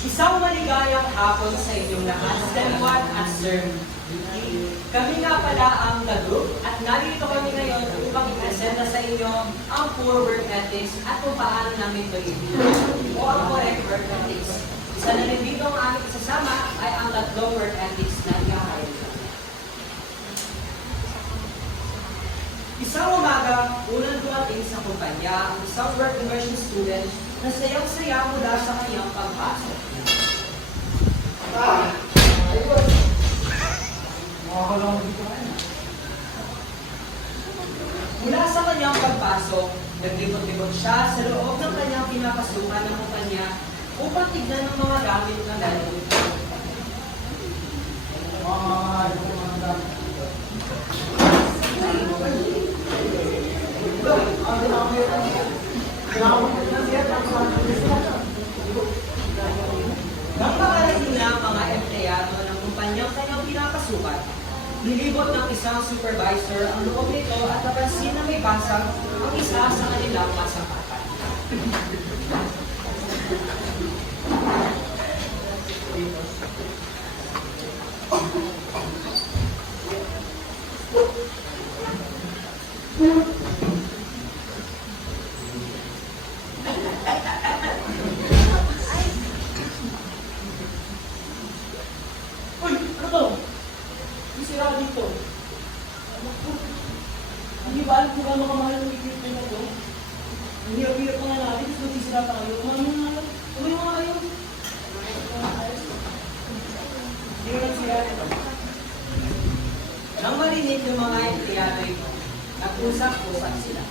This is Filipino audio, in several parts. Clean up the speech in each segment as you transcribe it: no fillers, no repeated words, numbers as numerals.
Isang maligayang hapon sa inyong lahat, Stem 1 at Sir Vicky. Kami nga pala ang ka-group at narito kami ngayon upang i-presenta sa inyo ang poor work ethics at kung paano namin ito i-build o ang correct work ethics. Isa na rin dito ang aming kasama ay ang tatlong work ethics na i-highlight. Isang umaga, unang dumating sa kumpanya ang isang work immersion student na sayang-saya mula sa kanyang pagpasok. Mula sa kanyang pagpasok, naglibot-libot siya sa loob ng kanyang pinapasukan ng kumpanya upang tignan ng mga gamit na lalagay. Nang makarating na ang mga empleyado ng kumpanyang kanyang pinapasukan, nilibot ng isang supervisor ang loob nito at napansin na may basag ang isa sa kanilang pasapatan. Hindi ba alam kung gaano kamahal ang equipment na ito? Ang hirap-hirap na nga natin, tapos magsisira tayo. Tuloy mga kayo. Hindi ko nagsira nito. Nang marinig ng mga empleyado ito, nag-usap-usap sila.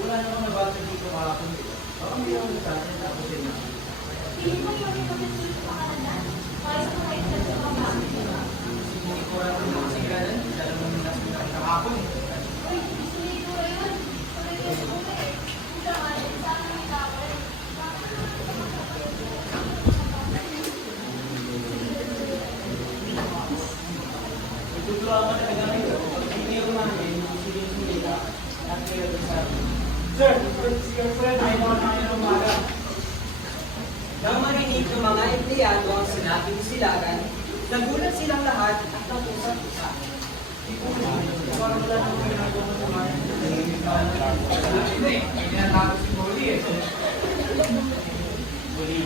Wala naman nabasa dito kahapon dito. Baka hindi ako nagsasin tapos yun na. Hindi mo yung pagkakas sa pakalanan para sa mga ito sa mga bakit. Hindi ko rin naman siguradan. Dala mo nila sa pinakita kahapon eh. Uy, siniguro yun. Tuloy ko sa mga eh. Kung saan, saan ang itawa eh. Itutuwa ka talaga nito. Hindi ko namin, sige nila. At kayo sa Sir, si your friend, ay naman namin ng umaga. Nang marinig ng mga empleyado ang sinabi ni Silagan, nagulat silang lahat at nag-usap-usap. Parang wala naman ginagawa sa mga hindi, may tinatapos si Bully eh. Bully.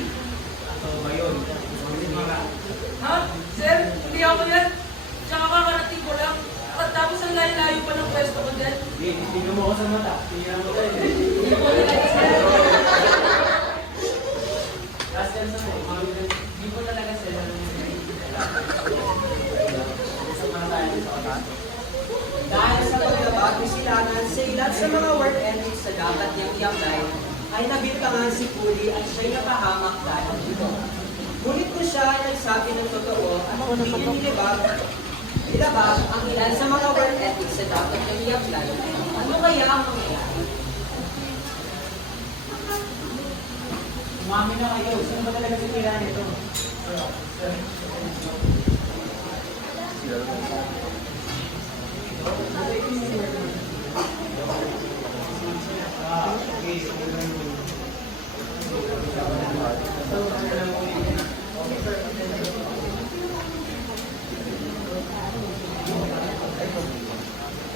Ato ba yun? Bully mga. Ha? Sir, hindi ako yan. Tsaka kakarating ko lang. At tapos ang layo-layo pa ng pwesto ko din. Hindi, tingnan mo ako sa mata. Tingnan mo tayo. Hindi ko talaga sir. Last time sa mo, hindi ko talaga sila sa mga tayo sa oras. Dahil sa paglabag ni Silagan sa ilan sa mga work ethics na dapat niyang i-apply, ay nabintangan si Puli at siya'y napahamak dahil dito. Ngunit kung siya ay nagsabi ng totoo at hindi niya ilabag ang ilan sa mga work ethics na dapat niyang i-apply, ano kaya ang mangyayari? Umami na kayo. Sino ba talaga si Kira nito?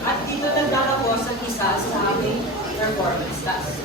At dito nagtatapos ang isa sa aming performance task.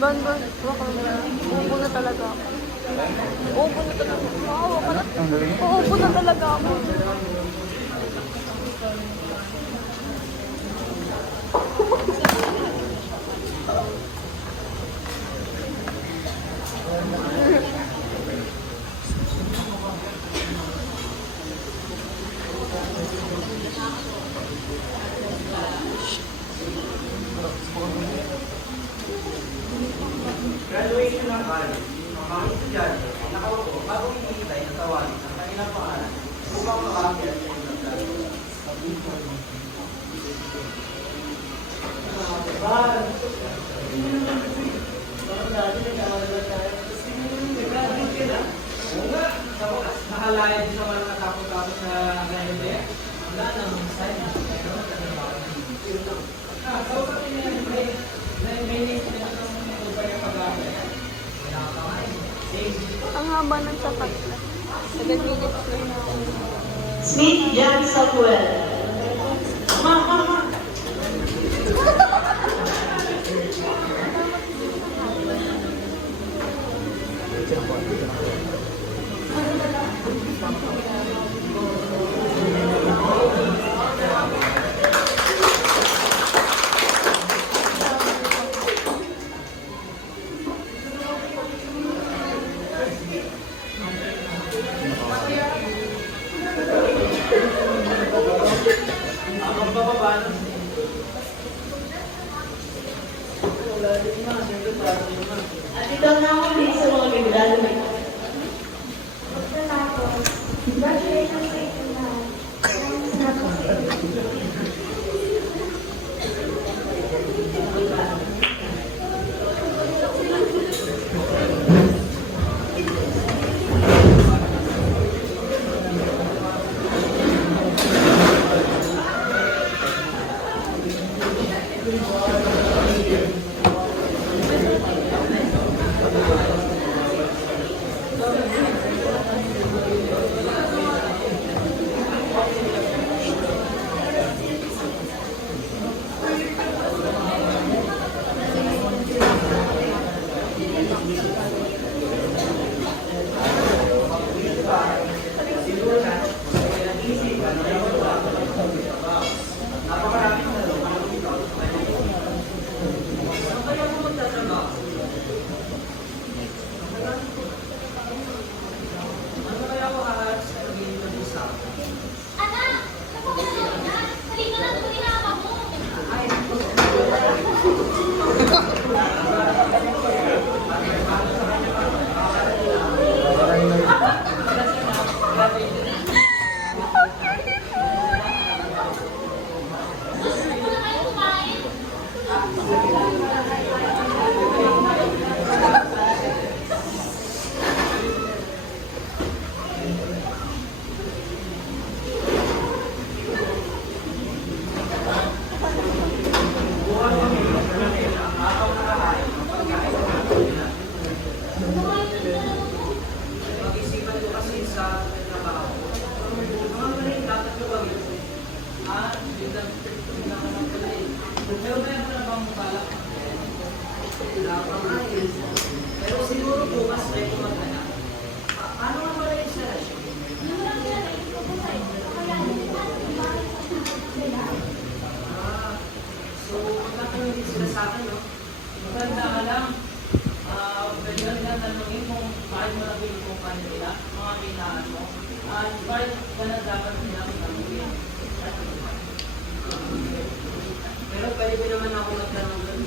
Ban, waka na. Uubo na talaga ako. Uubo na talaga ako. Maawa ka na. Uubo na talaga ako. Graduation ng college, ang mga estudyante ay nakaupo bago hinihintay na tawagin ang kanilang pangalan upang makakapit sa inyong class. Oo nga, sa wakas, nakalaya din sa mga katapos-tapos na ganyan. Wala nang sign. Sa wakas, may link na itong ba yung pag-aaral. Wala ka pa Ang haba ng sapat na. 7 minutes na yun ako. Smith Jan Samuel. At ito na ako din sa mga graduate. Pagkatapos, graduation sa ito na. Anak! Napapanood na! Halika na, tuloy na ako mo! Gusto mo na kayo kumain? Pag-isipan ko kasi sa trabaho. Mga mali, dapat ko gawin. Yun lang naman pala eh. Pero meron na bang balak? Wala pa nga eh. Pero siguro bukas may kumagana. Paano nga pala yung instalasyon? Ano mo lang yan, naisip ko sa'yo. Kakayanin mo natin, bakit sa sila? So, magkakalungit sila sa akin, no? Maganda ka lang. Pwede ka nila tanongin kung bakit mo nabili kung paano nila, mga kailangan mo. At bakit ka na dapat nila tanongin. Pero pwede ko naman ako magtanong doon.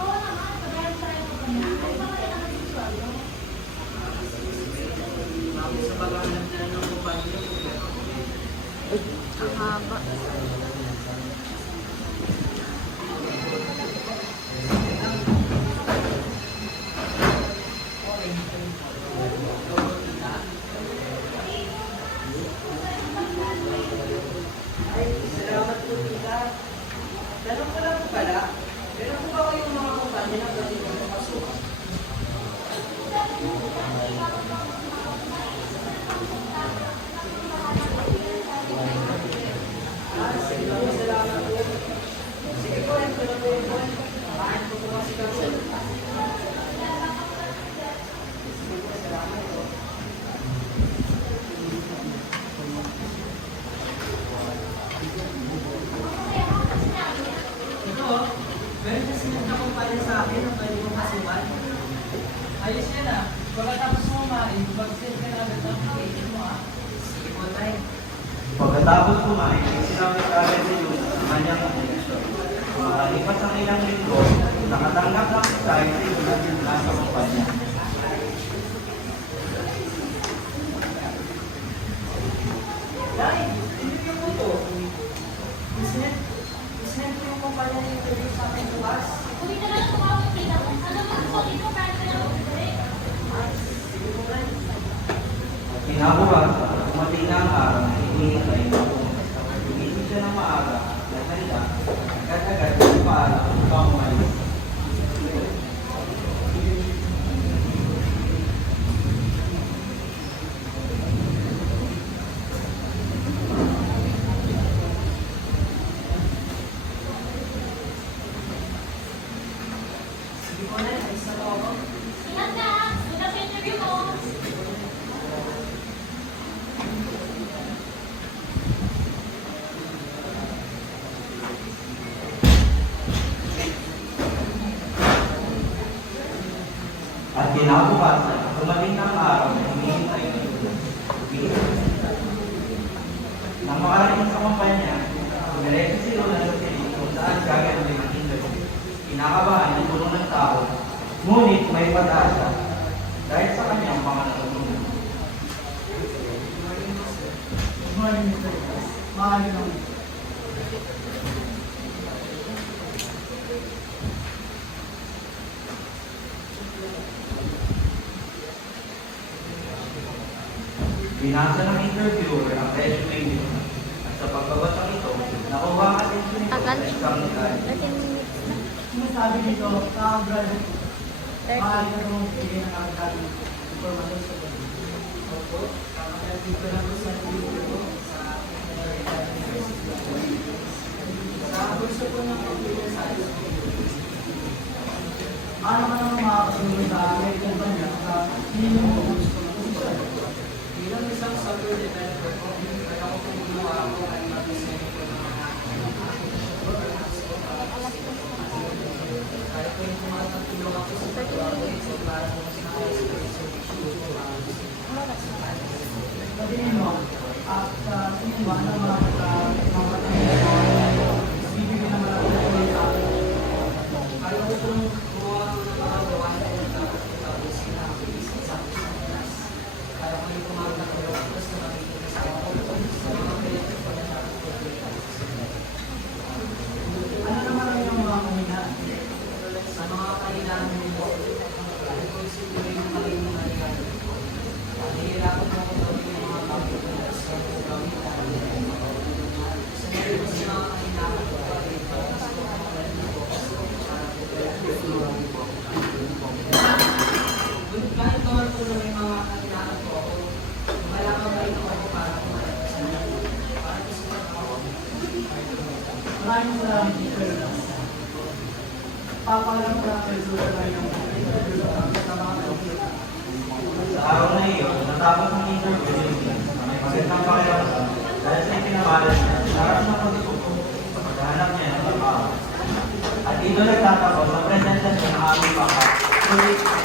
Oo naman, pagayang tayo ko ba na? Ay, bakit naman yung swaldo? Ako sa paghahanap na ng kumpanya. Ang haba. Ay, salamat po, tita. Tanong ko lang po pala, meron po ba kayong mga kumpanya na ganito? nagkakumpanya sa akin na pwede mong kasuhan. Ayos yan ah. Pagkatapos mo kumain, mag-send ka na agad ng application mo ah. Sige po, Tay. Pagkatapos kumain, sinabi ka agad sa iyo ang kanyang application. Makalipas ang ilang linggo, nakatanggap ng sign sa iyo ng nasa kumpanya. Tay, hindi mo po. Isnet ko yung kumpanya na interview sa akin bukas. Kung hindi na lang tumawag kita, ano mo gusto dito, kahit ka lang mag-break. Sige po, Tay. Kinabukas, dumating na ang araw na hinihintay mo. Gumising siya ng maaga, naganda, agad-agad sa paalam upang umalis. Sige po, Tay. Ayos na po ako. Ingat ka, good luck sa interview mo. At kinabukasan, dumating na ang araw na hinihintay mo. Nang makarating sa kumpanya, dumiretso si Luna sa piling kung saan gagawin ang interview. Kinakabahan ng puno ng tao, ngunit may pag-asa dahil sa kanyang pangangalunan. Good morning, Mr. Lucas. Maaari lang. Binasa ng interviewer ang resume niyo at sa pagbabasa ito, nakuha ang atensyon nito Tagal. sa isang detalye. 13 minutes na. Sinasabi dito, graduate, 30. maaari na itong bigay ng agad information sa ganun. Opo, kapag ko lang po sa video ko sa sa kurso po ng computer science. Ano ka naman makakasunod sa American Banya sa hindi mo gusto ng posisyon? Bilang isang software developer po, kaya ako po gumawa ako ay mag-design po ng mga kaya po yung tumatulong ako sa pag-work so para po mas naka-experience Sa tingin mo, at tingin mo, ano mga bibigyan ng malaki na tuloy sa akin? kaya ko pong gumawa ko ng mga gawain na dapat tapos sinabis sa class. Kaya ko yung tumatulong ako sa nakikita sa mga proyekto po na dapat po. Ano naman ang iyong mga kaminaan? Sa mga kailangan nito, ay kung siguro yung maling nangyayari. Nahihirapan mo ako gawin yung mga bagay na sa gawin ko. Sa mga kailangan ko, ay mas ko ang maling ko. Kahit naman po na may mga kailangan ko ako, malaman ba ito ako para kumain sa mga para gusto ako. Maraming salamat dito. Papalam ko na kayo sa kanyang interview sa mga kaupit. Sa araw na iyon, natapos ang interview niya na may magandang pakiramdam dahil sa ipinamalas niya, narap na pagtutupo sa paghahanap niya ng trabaho. At dito nagtatapos ang presentasyon ng aming pangkat.